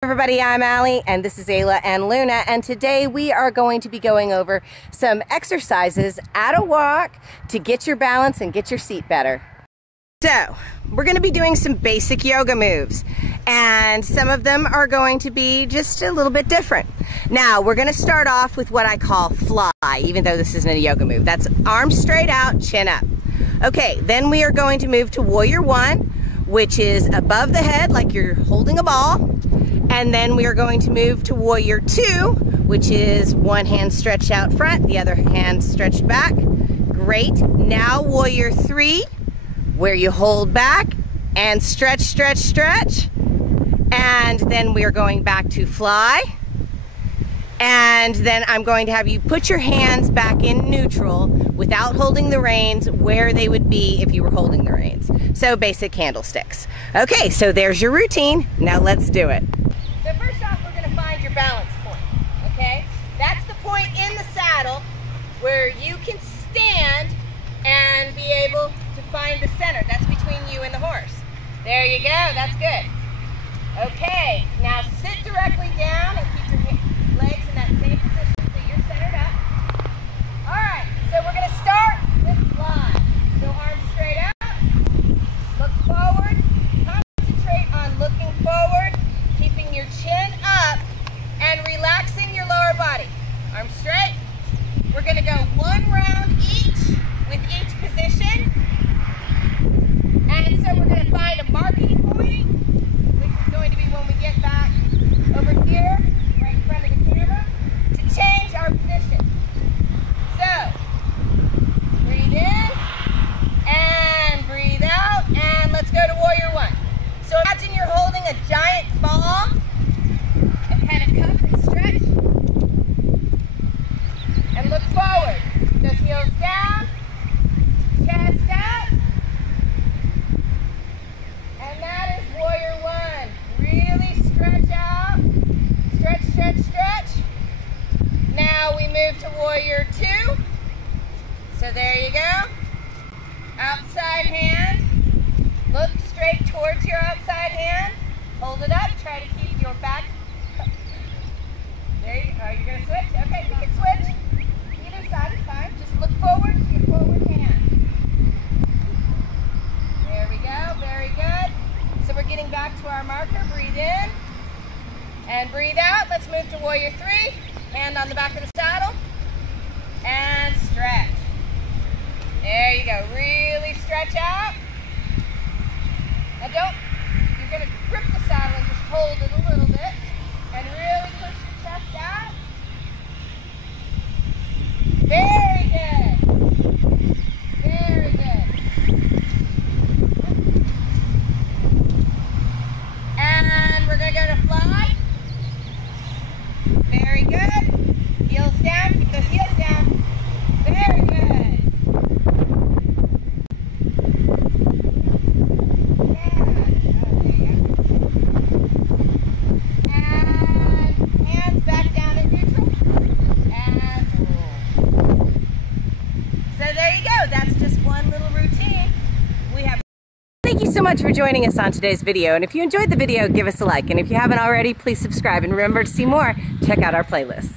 Everybody, I'm Allie and this is Ayla and Luna, and today we are going to be going over some exercises at a walk to get your balance and get your seat better. So we're going to be doing some basic yoga moves, and some of them are going to be just a little bit different. Now we're going to start off with what I call fly, even though this isn't a yoga move. That's arms straight out, chin up. Okay, then we are going to move to warrior one, which is above the head like you're holding a ball. And then we are going to move to warrior two, which is one hand stretched out front, the other hand stretched back. Great. Now warrior three, where you hold back and stretch, stretch, stretch. And then we are going back to fly. And then I'm going to have you put your hands back in neutral without holding the reins where they would be if you were holding the reins. So basic candlesticks. Okay, so there's your routine. Now let's do it. So first off, we're going to find your balance point, okay? That's the point in the saddle where you can stand and be able to find the center. That's between you and the horse. There you go, that's good. Okay, now sit directly down and keep your legs in that same position so you're centered up. All right, so we're going to start with fly. So arms straight out, look forward, concentrate on looking forward, keeping your chin up and relaxing your lower body. Arms straight. We're going to go one round each with each position. And so we're going to find a marking point, which is going to be when we get back over here, right in front of the camera, to change our position. So, breathe in and breathe out, and let's go to warrior one. So imagine you're holding a giant ball and kind of cup and stretch. And look forward. Just heels down, chest up. And that is warrior one. Really stretch out. Stretch, stretch, stretch. Now we move to warrior two. So there you go. Outside hand. Look straight towards your outside hand. Hold it up. Try to keep your back. There you are. You're going to switch? Okay, you can switch. Either side is fine. Just look forward to your forward hand. There we go. Very good. So we're getting back to our marker. Breathe in and breathe out. Let's move to warrior three. Hand on the back of the saddle and stretch. There you go. Really stretch out. Now you're going to grip the saddle and just hold it a little bit and really push your chest out. Very good. Very good. And we're going to go to fly. Very good. Heels down. Keep those heels down. Very good. Thank you so much for joining us on today's video, and if you enjoyed the video, give us a like, and if you haven't already, please subscribe, and remember to see more, check out our playlists.